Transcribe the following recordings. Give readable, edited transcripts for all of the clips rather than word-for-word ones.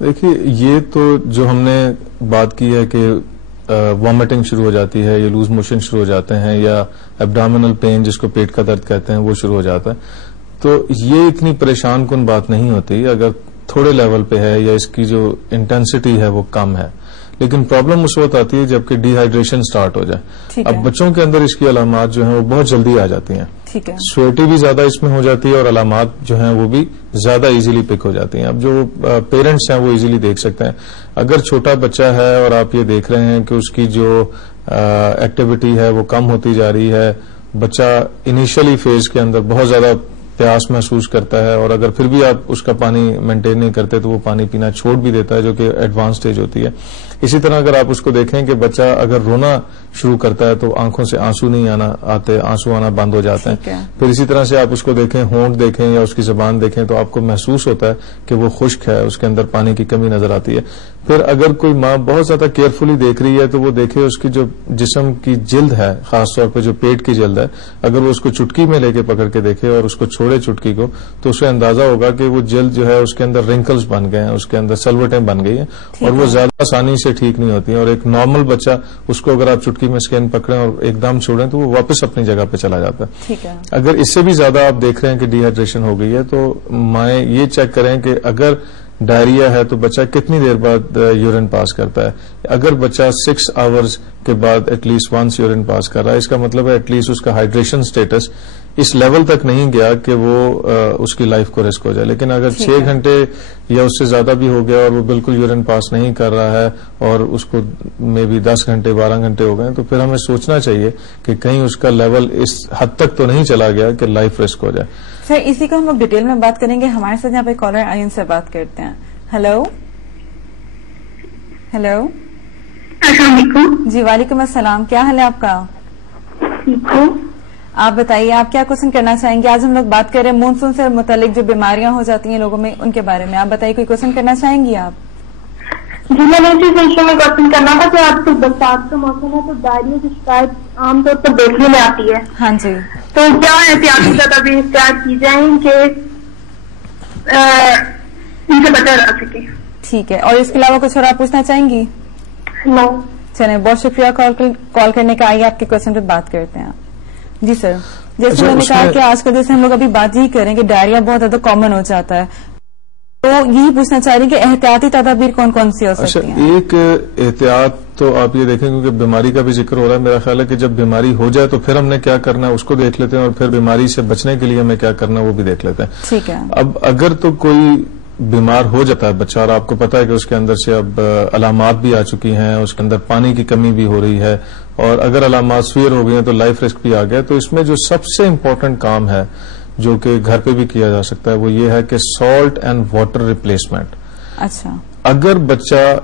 دیکھیے یہ تو جو ہم نے بات کی ہے کہ وامٹنگ شروع ہو جاتی ہے یا لوز موشن شروع ہو جاتے ہیں یا ایبڈامنل پین جس کو پیٹ کا درد کہتے ہیں وہ شروع ہو جاتا ہے، تو یہ اتنی پریشان کن بات نہیں ہوتی اگر تھوڑے لیول پہ ہے یا اس کی جو انٹینسٹی ہے وہ کم ہے. لیکن پرابلم اس وقت آتی ہے جبکہ ڈی ہائیڈریشن سٹارٹ ہو جائے. اب بچوں کے اندر اس کی علامات جو ہیں وہ بہت جلدی آ جاتی ہیں، سویٹی بھی زیادہ اس میں ہو جاتی ہے اور علامات جو ہیں وہ بھی زیادہ ایزیلی پک ہو جاتی ہیں. اب جو پیرنٹس ہیں وہ ایزیلی دیکھ سکتے ہیں. اگر چھوٹا بچہ ہے اور آپ یہ دیکھ رہے ہیں کہ اس کی جو ایکٹیویٹی ہے وہ کم ہوتی جا رہی ہے، بچہ انیشلی فیز کے اندر بہت زیادہ پیاس محسوس کرتا ہے اور اگر پھر بھی آپ اس کا پانی مینٹین نہیں کرتے تو وہ پانی پینا چھوڑ بھی دیتا ہے جو کہ ایڈوانس سٹیج ہوتی ہے. اسی طرح اگر آپ اس کو دیکھیں کہ بچہ اگر رونا شروع کرتا ہے تو آنکھوں سے آنسو نہیں آتے، آنسو آنا بند ہو جاتے ہیں. پھر اسی طرح سے آپ اس کو دیکھیں، ہونٹ دیکھیں یا اس کی زبان دیکھیں تو آپ کو محسوس ہوتا ہے کہ وہ خشک ہے، اس کے اندر پانی کی کمی نظر آتی ہے. پھر اگر کوئی ماں بہت زیادہ کیئرفلی دیکھ رہی ہے تو وہ دیکھے اس کی جو جسم کی جلد ہے، خاص طور پہ جو پیٹ کی جلد ہے، اگر وہ اس کو چٹکی میں لے کے پکڑ کے دیکھے اور اس کو چھوڑے چٹکی کو تو اسے اندازہ ہوگا کہ وہ جلد جو ہے اس کے اندر رنکلز بن گئے ہیں، اس کے اندر سلوٹیں بن گئی ہیں اور وہ زیادہ آسانی سے ٹھیک نہیں ہوتی ہیں. اور ایک نارمل بچہ اس کو اگر آپ چٹکی میں سکین پکڑیں اور ایک دم چھوڑیں تو وہ واپس اپنی جگہ پہ چلا جاتا ہے. اگر اس سے بھی زیادہ آپ دیکھ رہے ہیں کہ ڈی ہائیڈریشن ہو گئی ہے تو مائیں یہ چیک کریں کہ اگر ڈائریا ہے تو بچہ کتنی دیر بعد یورین پاس کرتا ہے. اگر بچہ 6 آورز کے بعد ایٹ لیسٹ ونس یورین پاس کر رہا ہے، اس کا مطلب ہے ایٹ لیسٹ اس کا ہائیڈریشن سٹیٹس اس لیول تک نہیں گیا کہ وہ اس کی لائف کو رسک ہو جائے. لیکن اگر 6 گھنٹے یا اس سے زیادہ بھی ہو گیا اور وہ بالکل یورین پاس نہیں کر رہا ہے اور اس کو میں بھی 10 گھنٹے 12 گھنٹے ہو گئے تو پھر ہمیں سوچنا چاہیے کہ کہیں اس کا لیول اس حد تک تو نہیں چلا گیا کہ لائف رسک ہو جائے. سر اسی کو ہم لوگ ڈیٹیل میں بات کریں گے. ہمارے ساتھ یہاں پہ کالر آئیں، ان سے بات کرتے ہیں. ہیلو ہیلو، السلام علیکم. جی وعلیکم السلام، کیا حال ہے آپ کا؟ ٹھیک ہوں. آپ بتائیے آپ کیا کوشچن کرنا چاہیں گے؟ آج ہم لوگ بات کر رہے ہیں مونسون سے متعلق جو بیماریاں ہو جاتی ہیں لوگوں میں ان کے بارے میں. آپ بتائیے کوئی کوشچن کرنا چاہیں گی آپ؟ جی میں نے اسی سلسلے میں کوشچن کرنا تھا کہ آج تو برسات کا موسم ہے تو ڈائریا کی شکایت عام طور پر دیکھنے میں آتی ہے. ہاں جی. تو کیا احتیاطی تدابیر اختیار کی جائیں کہ ان سے بچا جا سکے؟ ٹھیک ہے. اور اس کے علاوہ کچھ اور آپ پوچھنا چاہیں گی؟ نو. چلیں بہت شکریہ کال کرنے کا. آئیے آپ کے کوشچن پہ بات کرتے ہیں. جی سر، جیسے میں نے کہا کہ آج کل جیسے ہم لوگ ابھی بات یہی کریں کہ ڈائریا بہت زیادہ کامن ہو جاتا ہے، تو یہی پوچھنا چاہ رہی ہیں کہ احتیاطی تدابیر کون کون سی ہو سکتی ہیں؟ ایک احتیاط تو آپ یہ دیکھیں کیونکہ بیماری کا بھی ذکر ہو رہا ہے، میرا خیال ہے کہ جب بیماری ہو جائے تو پھر ہم نے کیا کرنا ہے اس کو دیکھ لیتے ہیں اور پھر بیماری سے بچنے کے لیے ہمیں کیا کرنا ہے وہ بھی دیکھ لیتے ہیں. ٹھیک ہے. اب اگر تو کوئی بیمار ہو جاتا ہے بچہ اور آپ کو پتا ہے کہ اس کے اندر سے اب علامات بھی آ چکی ہیں، اس کے اندر پانی کی کمی بھی ہو رہی ہے اور اگر علامات سویئر ہو گئی ہیں تو لائف رسک بھی آ گیا، تو اس میں جو سب سے امپورٹنٹ کام ہے جو کہ گھر پہ بھی کیا جا سکتا ہے وہ یہ ہے کہ سالٹ اینڈ واٹر ریپلیسمنٹ. اچھا. اگر بچہ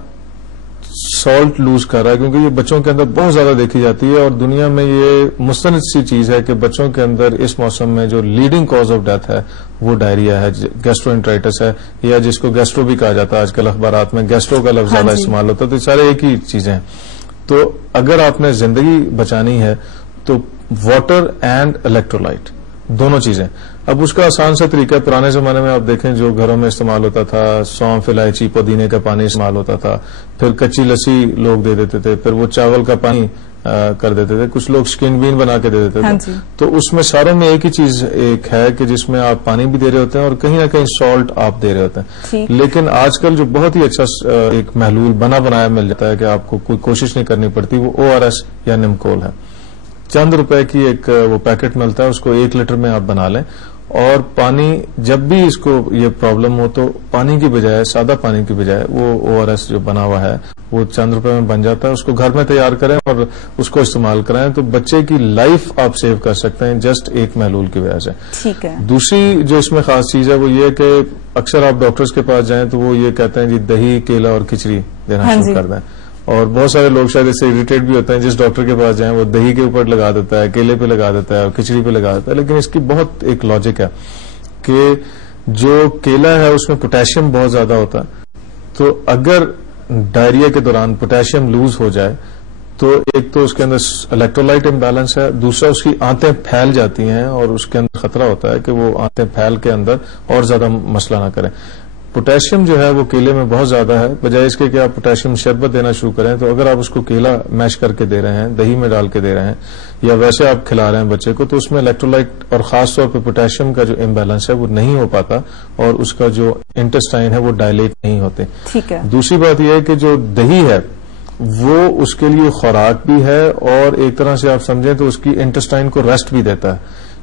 سالٹ لوز کر رہا ہے، کیونکہ یہ بچوں کے اندر بہت زیادہ دیکھی جاتی ہے اور دنیا میں یہ مستند سی چیز ہے کہ بچوں کے اندر اس موسم میں جو لیڈنگ کاز آف ڈیتھ ہے وہ ڈائریا ہے، گیسٹرو انٹرائٹس ہے یا جس کو گیسٹرو بھی کہا جاتا ہے. آج کل اخبارات میں گیسٹرو کا لفظ زیادہ استعمال ہوتا ہے، تو سارے ایک ہی چیزیں ہیں. تو اگر آپ نے زندگی بچانی ہے تو واٹر اینڈ الیکٹرولائٹ دونوں چیزیں. اب اس کا آسان سا طریقہ پرانے زمانے میں آپ دیکھیں جو گھروں میں استعمال ہوتا تھا، سونف، الائچی، پودینے کا پانی استعمال ہوتا تھا، پھر کچی لسی لوگ دے دیتے تھے، پھر وہ چاول کا پانی کر دیتے تھے، کچھ لوگ سکن بین بنا کے دے دیتے تھے. تو اس میں ساروں میں ایک ہی چیز ایک ہے کہ جس میں آپ پانی بھی دے رہے ہوتے ہیں اور کہیں نہ کہیں سالٹ آپ دے رہے ہوتے ہیں. لیکن آج کل جو بہت ہی اچھا ایک محلول بنایا مل جاتا ہے کہ آپ کو کوئی کوشش نہیں کرنی پڑتی، وہ ORS یا نمکول ہے. چند روپے کی ایک وہ پیکٹ ملتا ہے، اس کو 1 لیٹر میں آپ بنا لیں اور پانی جب بھی اس کو یہ پرابلم ہو تو پانی کی بجائے، سادہ پانی کی بجائے وہ ORS جو بنا ہوا ہے وہ چند روپے میں بن جاتا ہے. اس کو گھر میں تیار کریں اور اس کو استعمال کرائیں تو بچے کی لائف آپ سیو کر سکتے ہیں جسٹ ایک محلول کی وجہ سے. ٹھیک ہے. دوسری جو اس میں خاص چیز ہے وہ یہ کہ اکثر آپ ڈاکٹرز کے پاس جائیں تو وہ یہ کہتے ہیں جی دہی، کیلا اور کھچڑی دینا شروع کر دیں. اور بہت سارے لوگ شاید اس سے اریٹیٹ بھی ہوتے ہیں، جس ڈاکٹر کے پاس جائیں وہ دہی کے اوپر لگا دیتا ہے، کیلے پہ لگا دیتا ہے اور کھچڑی پہ لگا دیتا ہے. لیکن اس کی بہت ایک لاجک ہے کہ جو کیلا ہے اس میں پوٹیشیم بہت زیادہ ہوتا ہے، تو اگر ڈائریا کے دوران پوٹیشیم لوز ہو جائے تو ایک تو اس کے اندر الیکٹرولائٹ امبیلنس ہے، دوسرا اس کی آنتیں پھیل جاتی ہیں اور اس کے اندر خطرہ ہوتا ہے کہ وہ آنتیں پھیل کے اندر اور زیادہ مسئلہ نہ کریں. پوٹیشیم جو ہے وہ کیلے میں بہت زیادہ ہے. بجائے اس کے کہ آپ پوٹیشیم شربت دینا شروع کریں تو اگر آپ اس کو کیلا میش کر کے دے رہے ہیں, دہی میں ڈال کے دے رہے ہیں, یا ویسے آپ کھلا رہے ہیں بچے کو, تو اس میں الیکٹرولائٹ اور خاص طور پہ پوٹیشیم کا جو امبیلنس ہے وہ نہیں ہو پاتا اور اس کا جو انٹسٹائن ہے وہ ڈائلیٹ نہیں ہوتے. ٹھیک ہے. دوسری بات یہ ہے کہ جو دہی ہے وہ اس کے لیے خوراک بھی ہے اور ایک طرح سے آپ سمجھیں تو اس کی انٹسٹائن کو ریسٹ بھی دیتا ہے,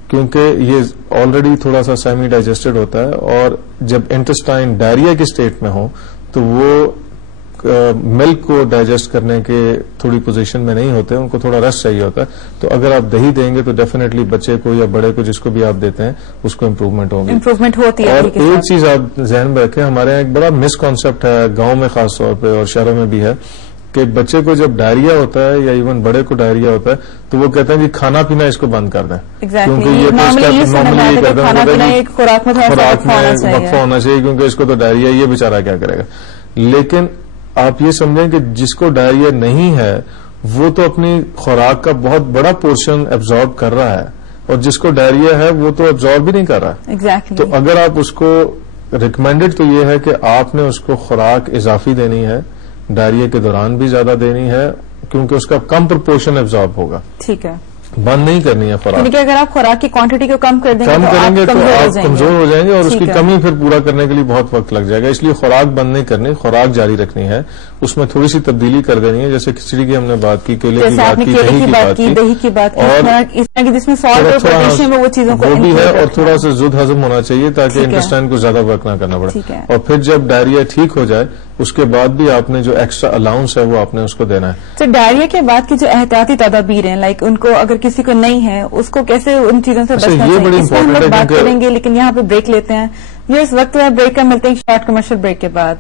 کیونکہ یہ آلریڈی تھوڑا سا سیمی ڈائجسٹڈ ہوتا ہے, اور جب انٹسٹائن ڈائریا کی اسٹیٹ میں ہو تو وہ ملک کو ڈائجسٹ کرنے کے تھوڑی پوزیشن میں نہیں ہوتے, ان کو تھوڑا ریسٹ چاہیے ہوتا ہے. تو اگر آپ دہی دیں گے تو ڈیفینیٹلی بچے کو یا بڑے کو جس کو بھی آپ دیتے ہیں اس کو امپروومنٹ ہوگی. امپروومنٹ ہوتی ہے. اور ایک چیز آپ ذہن میں رکھیں, ہمارے یہاں ایک بڑا مس کانسیپٹ ہے گاؤں میں خاص طور پہ اور شہروں میں بھی ہے کہ بچے کو جب ڈائریا ہوتا ہے یا ایون بڑے کو ڈائریا ہوتا ہے تو وہ کہتے ہیں کہ کھانا پینا اس کو بند کر دیں, کیونکہ یہ خوراک میں وقفہ ہونا چاہیے کیونکہ اس کو تو ڈائریا, یہ بیچارہ کیا کرے گا. لیکن آپ یہ سمجھیں کہ جس کو ڈائریا نہیں ہے وہ تو اپنی خوراک کا بہت بڑا پورشن ایبزارب کر رہا ہے, اور جس کو ڈائریا ہے وہ تو ایبزارب بھی نہیں کر رہا. تو اگر آپ اس کو ریکمینڈڈ تو یہ ہے کہ آپ نے اس کو خوراک اضافی دینی ہے, ڈائریا کے دوران بھی زیادہ دینی ہے کیونکہ اس کا کم پرپورشن ایبزارب ہوگا. ٹھیک ہے. بند نہیں کرنی ہے خوراک. یعنی کہ اگر آپ خوراک کی کوانٹٹی کو کم کر دیں گے تو آپ کمزور ہو جائیں گے اور اس کی کمی پھر پورا کرنے کے لیے بہت وقت لگ جائے گا. اس لیے خوراک بند نہیں کرنی, خوراک جاری رکھنی ہے, اس میں تھوڑی سی تبدیلی کر دینی ہے. جیسے کھچڑی کی ہم نے بات کی, کیلے کی بات کی, دہی کی بات کی, اور جس میں سالٹ اور پوٹیشیم وہ چیزوں کو بھی ہے, اور تھوڑا سا زود ہضم ہونا چاہیے تاکہ انٹسٹائن کو زیادہ ورک نہ کرنا پڑے. اور پھر جب ڈائریا ٹھیک ہو جائے اس کے بعد بھی آپ نے جو ایکسٹرا الاؤنس ہے وہ آپ نے اس کو دینا ہے. تو ڈائریا کے بعد کی جو احتیاطی تدابیر ہیں, لائک ان کو اگر کسی کو نہیں ہے اس کو کیسے ان چیزوں سے بچنا چاہیے, اس پر ہم لوگ بات کریں گے. لیکن یہاں پہ بریک لیتے ہیں. یہ اس وقت بریک کا ملتے ہیں شارٹ کمرشل بریک کے بعد.